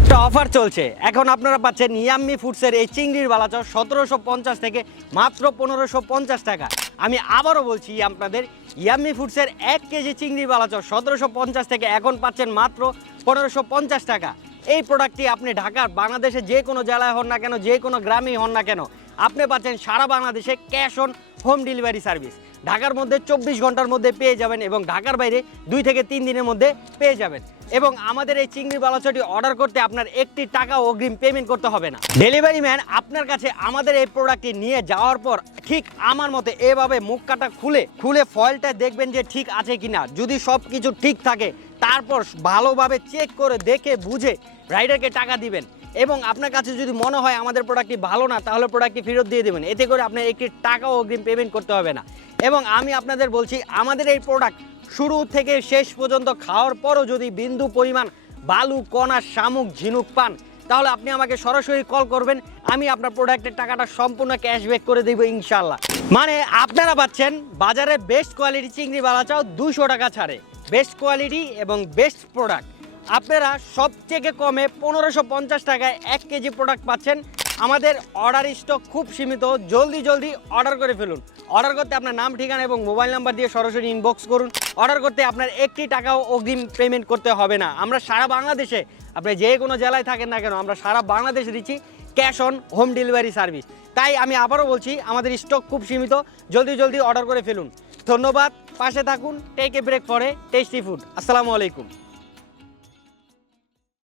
একটা অফার চলছে এখন আপনারা পাচ্ছেন ইয়াম্মি ফুডসের এই চিংড়ির বালাচাও 1750 থেকে মাত্র 1550 টাকা। আমি আবারও বলছি আপনাদের ইয়াম্মি ফুডসের 1 কেজি চিংড়ির বালাচাও 1750 থেকে এখন পাচ্ছেন মাত্র 1550 টাকা। এই প্রোডাক্টটি আপনি ঢাকার বাংলাদেশে যে কোনো জেলায় হন না কেন, যে কোনো গ্রামেই হন না কেন, আপনি পাচ্ছেন সারা বাংলাদেশে cash on home delivery service. ঢাকার মধ্যে 24 ঘন্টার মধ্যে পেয়ে যাবেন এবং ঢাকার বাইরে 2 থেকে 3 দিনের মধ্যে পেয়ে যাবেন। এবং আমাদের এই চিংড়ি বালাচাটি অর্ডার করতে আপনার একটি টাকা অগ্রিম পেমেন্ট করতে হবে না। ডেলিভারি ম্যান আপনার কাছে আমাদের এই প্রোডাক্টটি নিয়ে যাওয়ার পর ঠিক আমার মতে এভাবে মুখ কাটা খুলে ফয়েলটা দেখবেন যে ঠিক আছে কিনা। যদি সব কিছু ঠিক থাকে তারপর ভালোভাবে চেক করে দেখে বুঝে রাইডারকে টাকা দিবেন। এবং আপনার কাছে যদি মনে হয় আমাদের প্রোডাক্টটি ভালো না, তাহলে প্রোডাক্টটি ফেরত দিয়ে দেবেন। এতে করে আপনার একটি টাকাও অগ্রিম পেমেন্ট করতে হবে না। এবং আমি আপনাদের বলছি আমাদের এই প্রোডাক্ট শুরু থেকে শেষ পর্যন্ত খাওয়ার পরও যদি বিন্দু পরিমাণ বালু, কণা, শামুক, ঝিনুক পান, তাহলে আপনি আমাকে সরাসরি কল করবেন। আমি আপনার প্রোডাক্টের টাকাটা সম্পূর্ণ ক্যাশব্যাক করে দেবো ইনশাল্লাহ। মানে আপনারা পাচ্ছেন বাজারে বেস্ট কোয়ালিটি চিংড়ি বালাচাও 200 টাকা ছাড়ে। বেস্ট কোয়ালিটি এবং বেস্ট প্রোডাক্ট আপনারা সবথেকে কমে 1550 টাকায় 1 কেজি প্রোডাক্ট পাচ্ছেন। আমাদের অর্ডার স্টক খুব সীমিত, জলদি অর্ডার করে ফেলুন। অর্ডার করতে আপনার নাম, ঠিকানা এবং মোবাইল নাম্বার দিয়ে সরাসরি ইনবক্স করুন। অর্ডার করতে আপনার একটি টাকাও অগ্রিম পেমেন্ট করতে হবে না। আমরা সারা বাংলাদেশে, আপনি যে কোনো জেলায় থাকেন না কেন, আমরা সারা বাংলাদেশে দিচ্ছি cash on home delivery service. তাই আমি আবারও বলছি আমাদের স্টক খুব সীমিত, জলদি অর্ডার করে ফেলুন। ধন্যবাদ, পাশে থাকুন। Take a break for a tasty food. আসসালামু আলাইকুম।